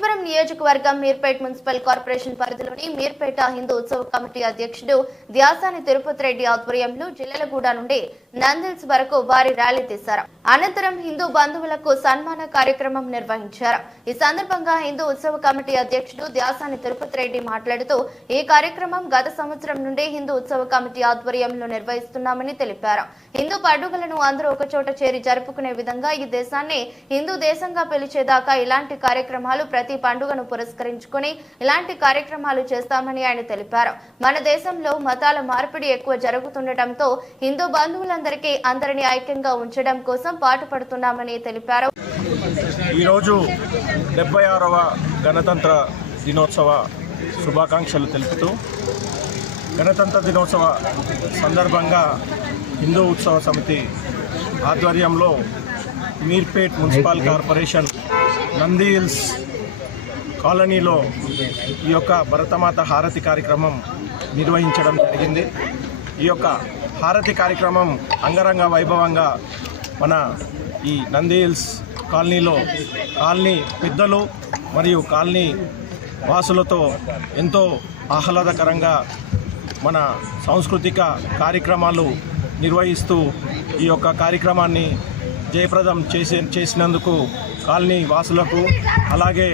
Thanks for నియోజకవర్గం Meerpet municipal corporation పరిధిలోని మీర్పేట హిందూ ఉత్సవ కమిటీ అధ్యక్షుడు ద్యాసాని తిరుపతి రెడ్డి ఆధ్వర్యంలో జిల్లలగూడ నుండి నందిల్స్ వరకు వారి ర్యాలీ తీశారు. అనంతరం హిందూ బంధువులకు సన్మాన కార్యక్రమం నిర్వహించారు. ఈ సందర్భంగా హిందూ ఉత్సవ కమిటీ అధ్యక్షుడు ద్యాసాని తిరుపతి రెడ్డి మాట్లాడుతూ ఈ కార్యక్రమం గత సంవత్సరం నుండి హిందూ ఉత్సవ కమిటీ ఆధ్వర్యంలో నిర్వహిస్తున్నామని తెలిపారు. హిందూ పండుగలను అందరూ ఒకచోట చేరి జరుపుకునే విధంగా ఈ దేశాన్ని హిందూ దేశంగా పిలిచేదాకా ఇలాంటి కార్యక్రమాలు ప్రతి పండుగను పురస్కరించుకొని ఇలాంటి కార్యక్రమాలు చేస్తామని ఆయన తెలిపారు. మన దేశంలో మతాల మార్పిడి ఎక్కువ జరుగుతుండటంతో హిందూ బంధువులందరికీ అందరినీ ఐక్యంగా ఉంచడం కోసం పాటుపడుతున్నామని తెలిపారు. ఈరోజు డెబ్బై ఆరవ గణతంత్ర దినోత్సవ శుభాకాంక్షలు తెలుపుతూ గణతంత్ర దినోత్సవ సందర్భంగా హిందూ ఉత్సవ సమితి ఆధ్వర్యంలో Meerpet municipal corporation Nandi hills కాలనీలో ఈ యొక్క భరతమాత హారతి కార్యక్రమం నిర్వహించడం జరిగింది. ఈ యొక్క హారతి కార్యక్రమం అంగరంగ వైభవంగా మన ఈ నంది హిల్స్ కాలనీలో కాలనీ పెద్దలు మరియు కాలనీ వాసులతో ఎంతో ఆహ్లాదకరంగా మన సాంస్కృతిక కార్యక్రమాలు నిర్వహిస్తూ ఈ యొక్క కార్యక్రమాన్ని జయప్రదం చేసే చేసినందుకు కాలనీ వాసులకు అలాగే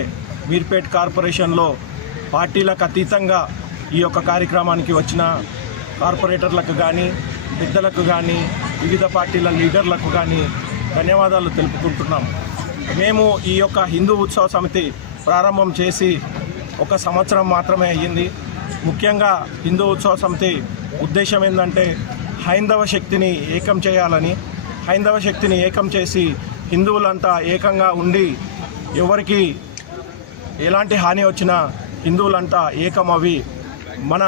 మీర్పేట్ కార్పొరేషన్లో పార్టీలకు అతీతంగా ఈ యొక్క కార్యక్రమానికి వచ్చిన కార్పొరేటర్లకు కానీ పెద్దలకు కానీ వివిధ పార్టీల లీడర్లకు కానీ ధన్యవాదాలు తెలుపుకుంటున్నాం. మేము ఈ యొక్క హిందూ ఉత్సవ సమితి ప్రారంభం చేసి ఒక సంవత్సరం మాత్రమే అయ్యింది. ముఖ్యంగా హిందూ ఉత్సవ సమితి ఉద్దేశం ఏంటంటే హైందవ శక్తిని ఏకం చేయాలని హైందవ శక్తిని ఏకం చేసి హిందువులంతా ఏకంగా ఉండి ఎవరికి ఎలాంటి హాని వచ్చినా హిందువులంతా ఏకమవి మన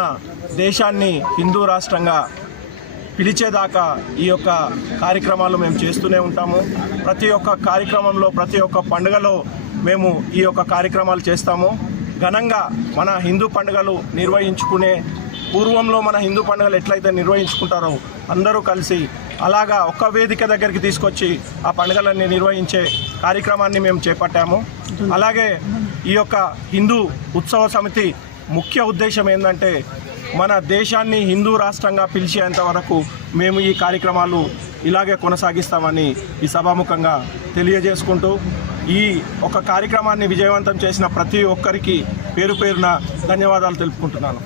దేశాన్ని హిందూ రాష్ట్రంగా పిలిచేదాకా ఈ యొక్క కార్యక్రమాలు మేము చేస్తూనే ఉంటాము. ప్రతి ఒక్క కార్యక్రమంలో ప్రతి ఒక్క పండుగలో మేము ఈ యొక్క కార్యక్రమాలు చేస్తాము. ఘనంగా మన హిందూ పండుగలు నిర్వహించుకునే పూర్వంలో మన హిందూ పండుగలు ఎట్లయితే నిర్వహించుకుంటారో అందరూ కలిసి అలాగా ఒక్క వేదిక దగ్గరికి తీసుకొచ్చి ఆ పండుగలన్నీ నిర్వహించే కార్యక్రమాన్ని మేము చేపట్టాము. అలాగే ఈ యొక్క హిందూ ఉత్సవ సమితి ముఖ్య ఉద్దేశం ఏంటంటే మన దేశాన్ని హిందూ రాష్ట్రంగా పిలిచేంత వరకు మేము ఈ కార్యక్రమాలు ఇలాగే కొనసాగిస్తామని ఈ సభాముఖంగా తెలియజేసుకుంటూ ఈ ఒక కార్యక్రమాన్ని విజయవంతం చేసిన ప్రతి ఒక్కరికి పేరు పేరున ధన్యవాదాలు తెలుపుకుంటున్నాను.